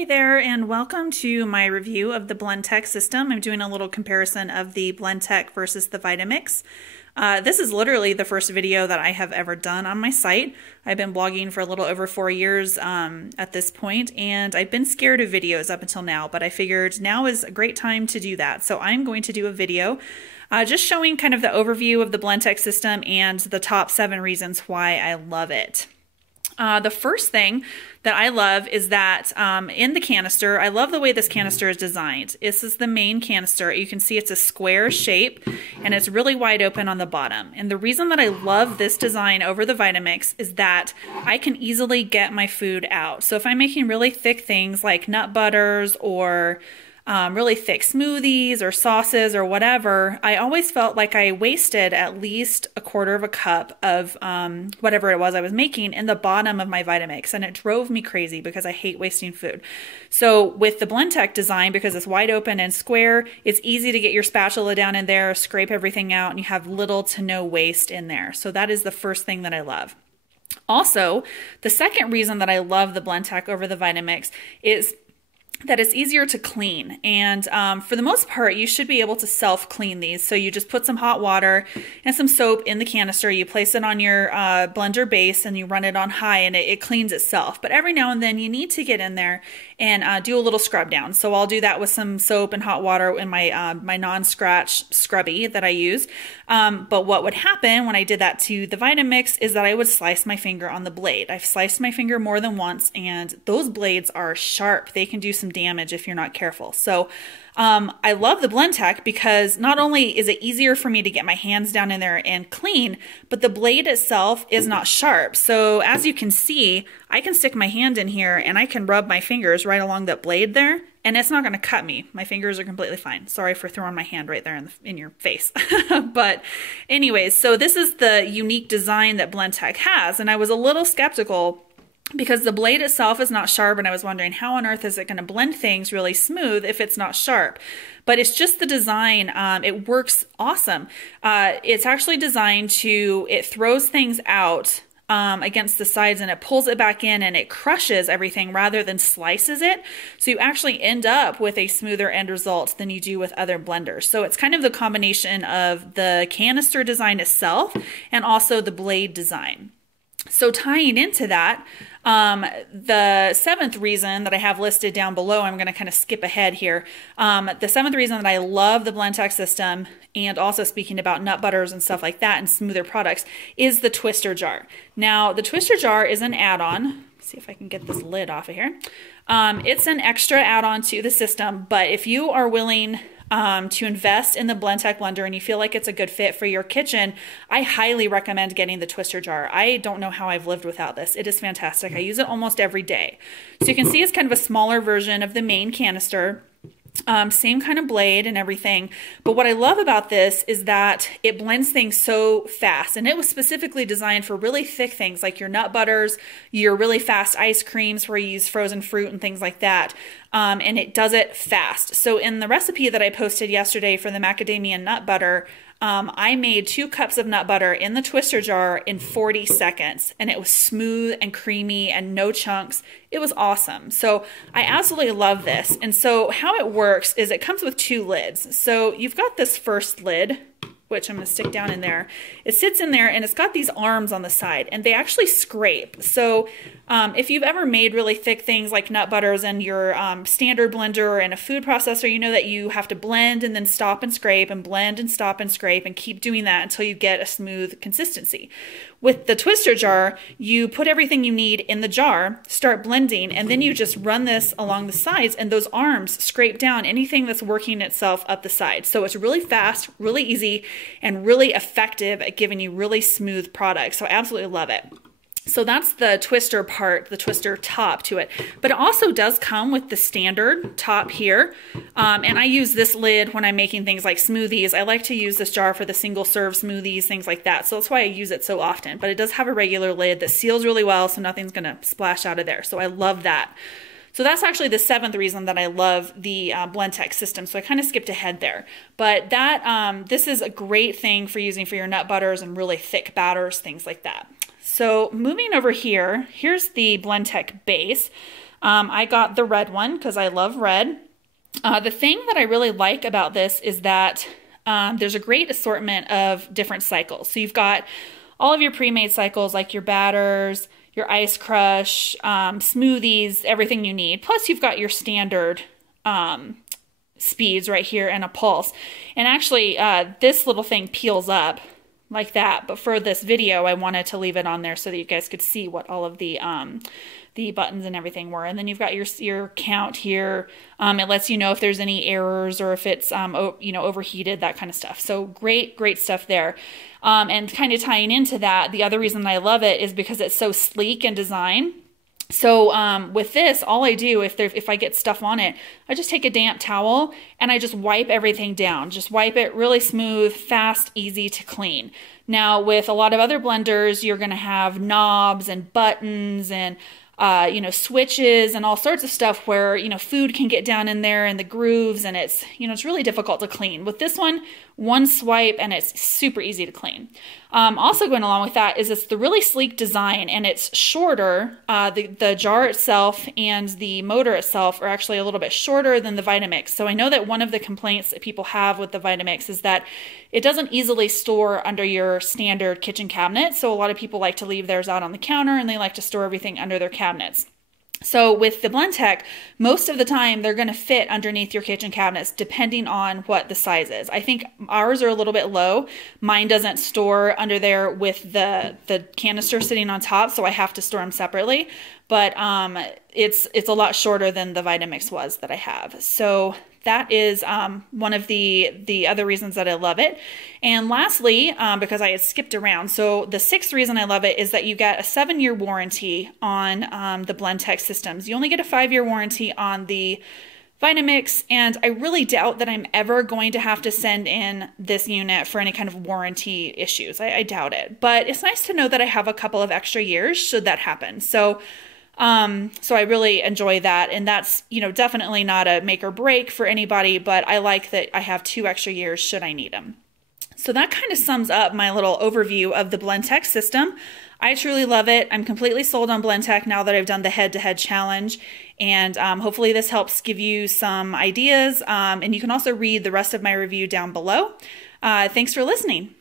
Hi there, and welcome to my review of the Blendtec system. I'm doing a little comparison of the Blendtec versus the Vitamix. This is literally the first video that I have ever done on my site. I've been blogging for a little over 4 years at this point, and I've been scared of videos up until now, but I figured now is a great time to do that. So I'm going to do a video just showing kind of the overview of the Blendtec system and the top 7 reasons why I love it. The first thing that I love is that in the canister, I love the way this canister is designed. This is the main canister. You can see it's a square shape and it's really wide open on the bottom. And the reason that I love this design over the Vitamix is that I can easily get my food out. So if I'm making really thick things like nut butters or really thick smoothies or sauces or whatever, I always felt like I wasted at least a quarter of a cup of whatever it was I was making in the bottom of my Vitamix, and it drove me crazy because I hate wasting food. So with the Blendtec design, because it's wide open and square, it's easy to get your spatula down in there, scrape everything out, and you have little to no waste in there. So that is the first thing that I love. Also, the second reason that I love the Blendtec over the Vitamix is that it's easier to clean. And for the most part, you should be able to self-clean these. So you just put some hot water and some soap in the canister, you place it on your blender base and you run it on high and it cleans itself. But every now and then you need to get in there and do a little scrub down. So I'll do that with some soap and hot water in my, my non-scratch scrubby that I use. But what would happen when I did that to the Vitamix is that I would slice my finger on the blade. I've sliced my finger more than once, and those blades are sharp. They can do some damage if you're not careful. So I love the Blendtec because not only is it easier for me to get my hands down in there and clean, but the blade itself is not sharp. So as you can see, I can stick my hand in here and I can rub my fingers right along that blade there, and it's not going to cut me. My fingers are completely fine. Sorry for throwing my hand right there in your face. But anyways, so this is the unique design that Blendtec has, and I was a little skeptical because the blade itself is not sharp, and I was wondering how on earth is it going to blend things really smooth if it's not sharp. But it's just the design. It works awesome. It's actually designed to, it throws things out against the sides and it pulls it back in and it crushes everything rather than slices it. So you actually end up with a smoother end result than you do with other blenders. So it's kind of the combination of the canister design itself and also the blade design. So tying into that, the 7th reason that I have listed down below, I'm going to kind of skip ahead here. The 7th reason that I love the Blendtec system, and also speaking about nut butters and stuff like that and smoother products, is the twister jar. Now, the twister jar is an add-on. See if I can get this lid off of here. It's an extra add-on to the system, but if you are willing to invest in the Blendtec blender and you feel like it's a good fit for your kitchen, I highly recommend getting the twister jar. I don't know how I've lived without this. It is fantastic. I use it almost every day. So you can see it's kind of a smaller version of the main canister. Same kind of blade and everything. But what I love about this is that it blends things so fast, and it was specifically designed for really thick things like your nut butters, your really fast ice creams where you use frozen fruit and things like that. And it does it fast. So in the recipe that I posted yesterday for the macadamia nut butter, I made 2 cups of nut butter in the twister jar in 40 seconds, and it was smooth and creamy and no chunks. It was awesome. So I absolutely love this. And so how it works is it comes with 2 lids. So you've got this first lid, which I'm going to stick down in there. It sits in there and it's got these arms on the side and they actually scrape. So if you've ever made really thick things like nut butters in your standard blender and a food processor, you know that you have to blend and then stop and scrape and blend and stop and scrape and keep doing that until you get a smooth consistency. With the twister jar, you put everything you need in the jar, start blending, and then you just run this along the sides and those arms scrape down anything that's working itself up the side. So it's really fast, really easy, and really effective at giving you really smooth products. So I absolutely love it. So that's the twister part, the twister top to it. But it also does come with the standard top here. And I use this lid when I'm making things like smoothies. I like to use this jar for the single serve smoothies, things like that. So that's why I use it so often. But it does have a regular lid that seals really well, so nothing's going to splash out of there. So I love that. So that's actually the 7th reason that I love the Blendtec system. So I kind of skipped ahead there. But that this is a great thing for using for your nut butters and really thick batters, things like that. So moving over here, here's the Blendtec base. I got the red one because I love red. The thing that I really like about this is that there's a great assortment of different cycles. So you've got all of your pre-made cycles like your batters, your ice crush, smoothies, everything you need. Plus you've got your standard speeds right here and a pulse. And actually this little thing peels up like that, but for this video I wanted to leave it on there so that you guys could see what all of the buttons and everything were. And then you've got your count here. It lets you know if there's any errors or if it's overheated, that kind of stuff. So great stuff there. And kind of tying into that, the other reason I love it is because it's so sleek in design. So with this, all I do if I get stuff on it, I just take a damp towel and I just wipe everything down. Just wipe it really smooth, fast, easy to clean. Now with a lot of other blenders, you're going to have knobs and buttons and switches and all sorts of stuff where, food can get down in there and the grooves, and it's really difficult to clean. With this one swipe and it's super easy to clean. Also going along with that is it's the really sleek design, and it's shorter. The jar itself and the motor itself are actually a little bit shorter than the Vitamix. So I know that one of the complaints that people have with the Vitamix is that it doesn't easily store under your standard kitchen cabinet. So a lot of people like to leave theirs out on the counter and they like to store everything under their cabinets. So with the Blendtec, most of the time they're going to fit underneath your kitchen cabinets depending on what the size is. I think ours are a little bit low. Mine doesn't store under there with the canister sitting on top, so I have to store them separately. But it's a lot shorter than the Vitamix was that I have. So that is one of the other reasons that I love it. And lastly, because I had skipped around, so the sixth reason I love it is that you get a 7-year warranty on the Blendtec systems. You only get a 5-year warranty on the Vitamix, and I really doubt that I'm ever going to have to send in this unit for any kind of warranty issues. I doubt it, but it's nice to know that I have a couple of extra years should that happen. So I really enjoy that, and that's, definitely not a make or break for anybody, but I like that I have 2 extra years should I need them. So that kind of sums up my little overview of the Blendtec system. I truly love it. I'm completely sold on Blendtec now that I've done the head-to-head challenge, and hopefully this helps give you some ideas, and you can also read the rest of my review down below. Thanks for listening.